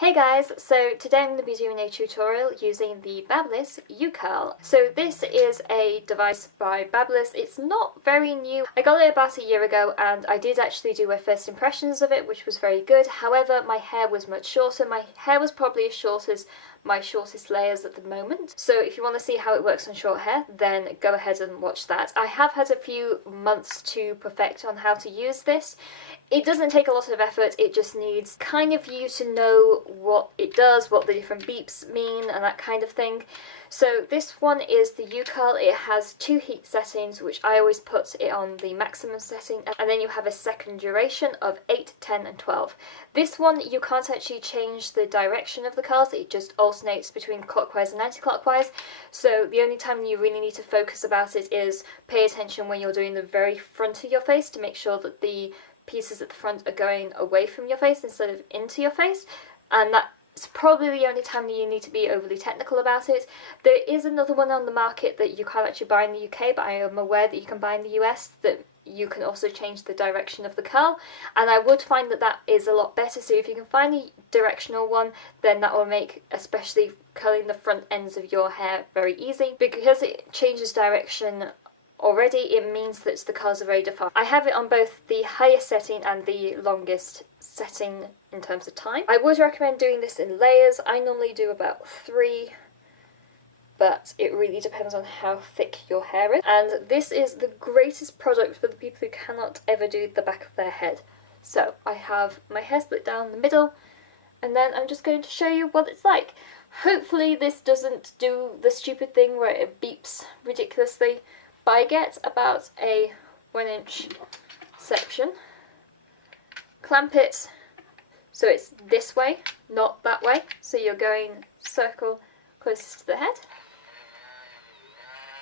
Hey guys, so today I'm going to be doing a tutorial using the Babyliss U-Curl. So this is a device by Babyliss. It's not very new. I got it about a year ago and I did actually do my first impressions of it, which was very good. However, my hair was much shorter. My hair was probably as short as my shortest layers at the moment. So if you want to see how it works on short hair, then go ahead and watch that. I have had a few months to perfect on how to use this. It doesn't take a lot of effort, it just needs kind of you to know what it does, what the different beeps mean and that kind of thing. So this one is the U-Curl. It has two heat settings, which I always put it on the maximum setting, and then you have a second duration of 8, 10 and 12. This one you can't actually change the direction of the curls, it just alternates between clockwise and anti-clockwise. So the only time you really need to focus about it is pay attention when you're doing the very front of your face to make sure that the pieces at the front are going away from your face instead of into your face, and that's probably the only time that you need to be overly technical about it. There is another one on the market that you can't actually buy in the UK, but I am aware that you can buy in the US that you can also change the direction of the curl, and I would find that that is a lot better. So if you can find a directional one, then that will make especially curling the front ends of your hair very easy. Because it changes direction already, it means that the curls are very defined. I have it on both the highest setting and the longest setting in terms of time. I would recommend doing this in layers. I normally do about 3, but it really depends on how thick your hair is. And this is the greatest product for the people who cannot ever do the back of their head. So I have my hair split down the middle, and then I'm just going to show you what it's like. Hopefully this doesn't do the stupid thing where it beeps ridiculously. I get about a 1-inch section, clamp it so it's this way, not that way, so you're going circle closest to the head,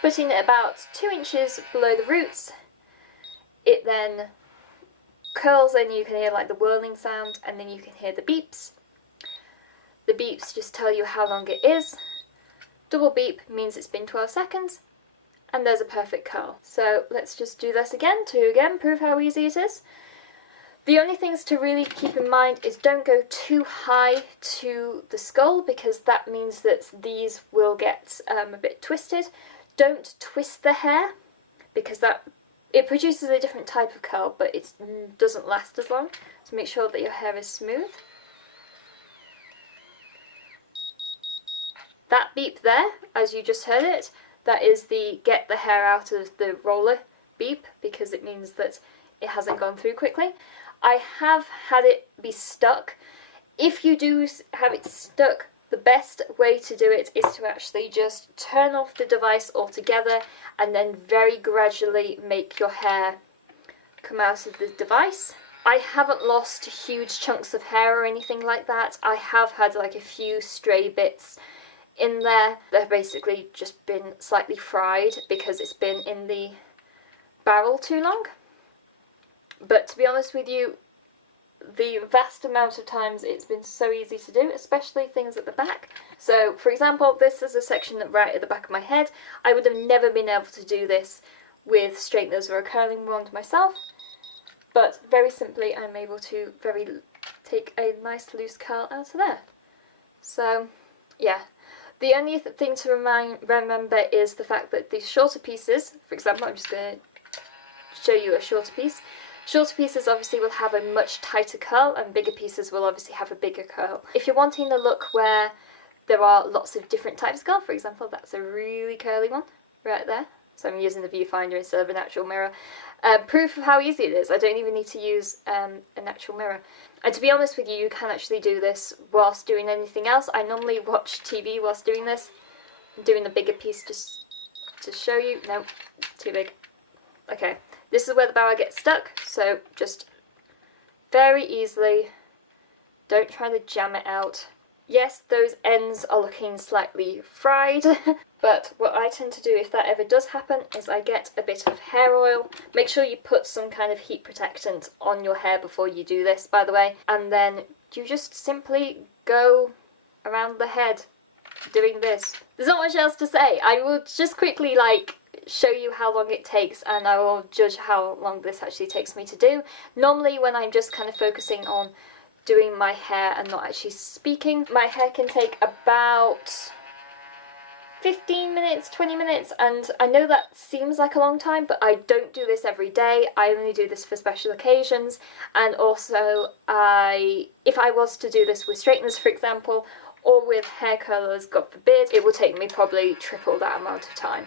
putting it about 2 inches below the roots. It then curls and you can hear like the whirling sound, and then you can hear the beeps. The beeps just tell you how long it is. Double beep means it's been 12 seconds. And there's a perfect curl. So let's just do this again to prove how easy it is. The only things to really keep in mind is don't go too high to the skull, because that means that these will get a bit twisted. Don't twist the hair, because it produces a different type of curl, but it doesn't last as long. So make sure that your hair is smooth. That beep there, as you just heard it, that is the get the hair out of the roller beep, because it means that it hasn't gone through quickly. I have had it be stuck. If you do have it stuck, the best way to do it is to actually just turn off the device altogether and then very gradually make your hair come out of the device. I haven't lost huge chunks of hair or anything like that. I have had like a few stray bits in there. They've basically just been slightly fried because it's been in the barrel too long. But to be honest with you, the vast amount of times it's been so easy to do, especially things at the back. So for example, this is a section right at the back of my head. I would have never been able to do this with straighteners or a curling wand myself, but very simply I'm able to take a nice loose curl out of there. So yeah. The only thing to remember is the fact that these shorter pieces, for example, I'm just going to show you a shorter piece. Shorter pieces obviously will have a much tighter curl, and bigger pieces will obviously have a bigger curl. If you're wanting the look where there are lots of different types of curl, for example, that's a really curly one right there. So I'm using the viewfinder instead of an actual mirror. Proof of how easy it is. I don't even need to use an actual mirror. And to be honest with you, you can actually do this whilst doing anything else. I normally watch TV whilst doing this. I'm doing the bigger piece just to show you. No, too big. Okay, this is where the barrel gets stuck, so just very easily, don't try to jam it out. Yes, those ends are looking slightly fried, but what I tend to do if that ever does happen is I get a bit of hair oil. Make sure you put some kind of heat protectant on your hair before you do this, by the way, and then you just simply go around the head doing this. There's not much else to say. I will just quickly show you how long it takes, and I will judge how long this actually takes me to do. Normally when I'm just kind of focusing on doing my hair and not actually speaking. My hair can take about 15 minutes, 20 minutes, and I know that seems like a long time, but I don't do this every day. I only do this for special occasions, and also if I was to do this with straighteners, for example, or with hair curlers, God forbid, it will take me probably triple that amount of time.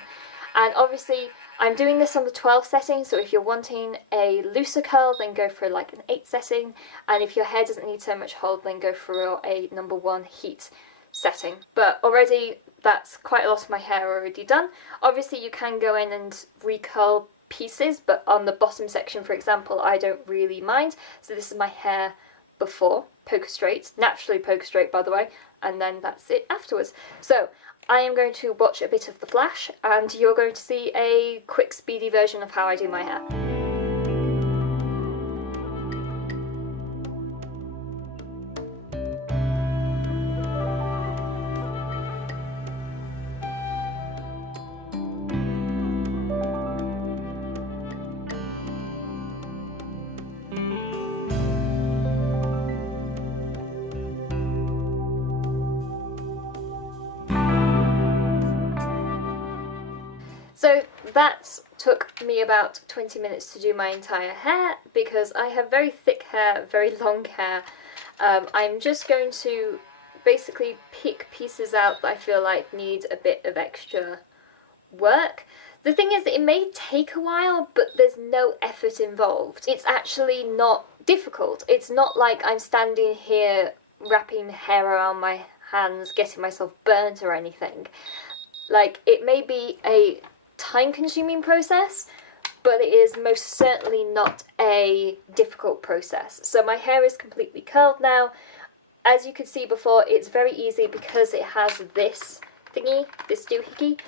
And obviously, I'm doing this on the 12 setting, so if you're wanting a looser curl, then go for like an 8 setting, and if your hair doesn't need so much hold, then go for a number 1 heat setting. But already, that's quite a lot of my hair already done. Obviously, you can go in and recurl pieces, but on the bottom section, for example, I don't really mind. So this is my hair before, poker straight, naturally poker straight, by the way, and then that's it afterwards. So I am going to watch a bit of The Flash, and you're going to see a quick, speedy version of how I do my hair. So that took me about 20 minutes to do my entire hair because I have very thick hair, very long hair. I'm just going to basically pick pieces out that I feel like need a bit of extra work. The thing is, it may take a while, but there's no effort involved. It's actually not difficult. It's not like I'm standing here wrapping hair around my hands, getting myself burnt or anything. Like, it may be a time-consuming process, but it is most certainly not a difficult process. So my hair is completely curled now. As you could see before, it's very easy because it has this thingy, this doohickey.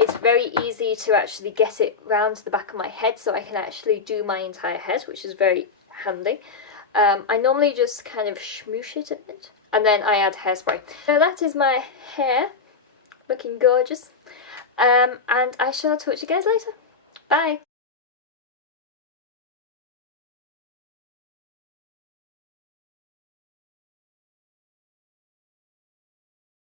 It's very easy to actually get it round the back of my head so I can actually do my entire head, which is very handy. I normally just kind of smoosh it a bit, and then I add hairspray. So that is my hair, looking gorgeous. And I shall talk to you guys later. Bye!